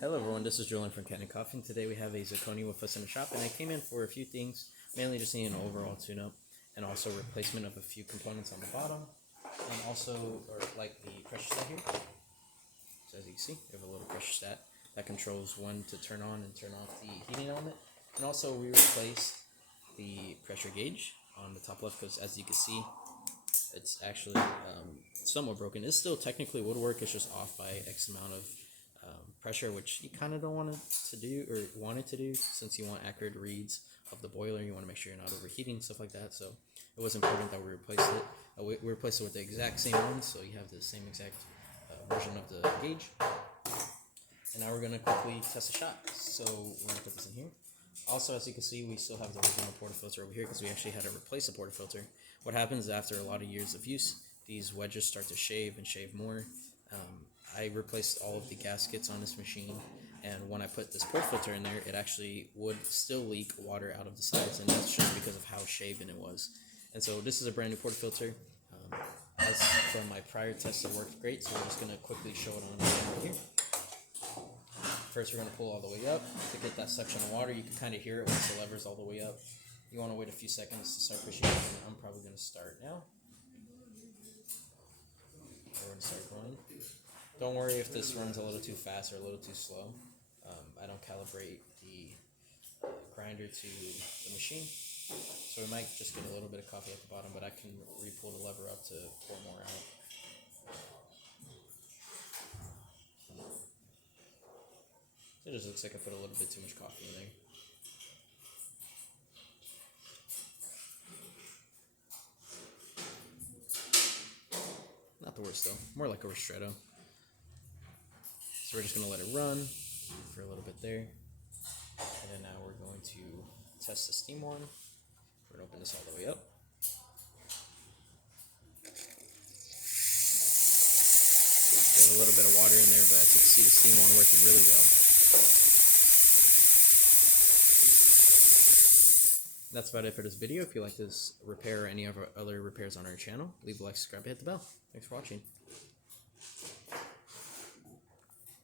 Hello everyone, this is Julian from Kanen. And today we have a Zaconni with us in the shop, and I came in for a few things, mainly just needing an overall tune-up and also replacement of a few components on the bottom, and also like the pressure stat here. So as you can see, we have a little pressure stat that controls when to turn on and turn off the heating element, and also we replaced the pressure gauge on the top left because as you can see, it's actually somewhat broken. It's still technically would work, it's just off by X amount of pressure, which you kind of don't want it to do, or want it to do, since you want accurate reads of the boiler. You want to make sure you're not overheating, stuff like that. So it was important that we replaced it. We replaced it with the exact same one, so you have the same exact version of the gauge. And now we're going to quickly test a shot. So we're going to put this in here. Also, as you can see, we still have the original portafilter over here because we actually had to replace the portafilter. What happens after a lot of years of use, these wedges start to shave and shave more. I replaced all of the gaskets on this machine, and when I put this portafilter in there, it actually would still leak water out of the sides, and that's just because of how shaven it was. And so this is a brand new portafilter. As from my prior tests, it worked great, so we're just going to quickly show it on camera here. First, we're going to pull all the way up to get that suction of water. You can kind of hear it once the lever's all the way up. You want to wait a few seconds to start pushing it, and I'm probably going to start now. We're going to start going. Don't worry if this runs a little too fast or a little too slow. I don't calibrate the grinder to the machine, so we might just get a little bit of coffee at the bottom, but I can re-pull the lever up to pour more out. It just looks like I put a little bit too much coffee in there. Not the worst though, more like a ristretto. So we're just going to let it run for a little bit there. And then now we're going to test the steam one. We're going to open this all the way up. There's a little bit of water in there, but as you can see, the steam one working really well. That's about it for this video. If you like this repair or any of our other repairs on our channel, leave a like, subscribe, and hit the bell. Thanks for watching.